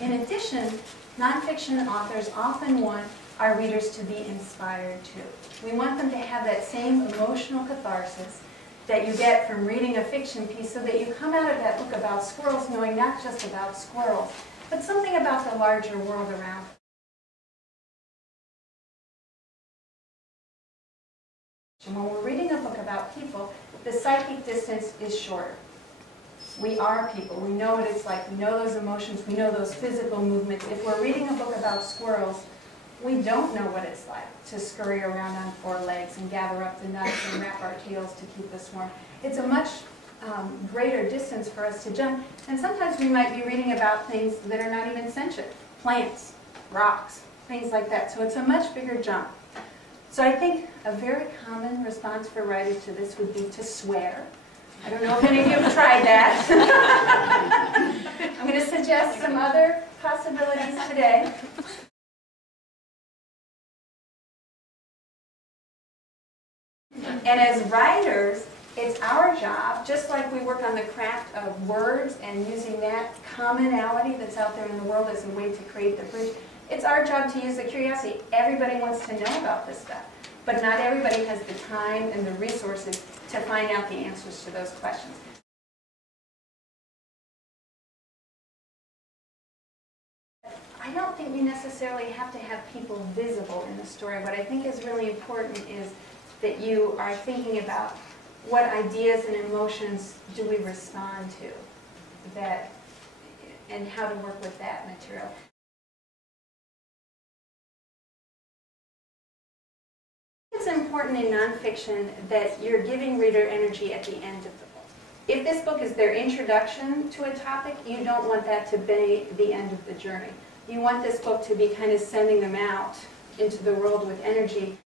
In addition, nonfiction authors often want our readers to be inspired too. We want them to have that same emotional catharsis that you get from reading a fiction piece, so that you come out of that book about squirrels knowing not just about squirrels, but something about the larger world around. And when we're reading a book about people, the psychic distance is shorter. We are people. We know what it's like. We know those emotions. We know those physical movements. If we're reading a book about squirrels, we don't know what it's like to scurry around on four legs and gather up the nuts and wrap our tails to keep us warm. It's a much greater distance for us to jump. And sometimes we might be reading about things that are not even sentient. Plants, rocks, things like that. So it's a much bigger jump. So I think a very common response for writers to this would be to swear. I don't know if any of you have tried that. I'm going to suggest some other possibilities today. And as writers, it's our job, just like we work on the craft of words and using that commonality that's out there in the world as a way to create the bridge, it's our job to use the curiosity. Everybody wants to know about this stuff, but not everybody has the time and the resources to find out the answers to those questions. I don't think we necessarily have to have people visible in the story. What I think is really important is that you are thinking about what ideas and emotions do we respond to, that, and how to work with that material. It's important in nonfiction that you're giving reader energy at the end of the book. If this book is their introduction to a topic, you don't want that to be the end of the journey. You want this book to be kind of sending them out into the world with energy.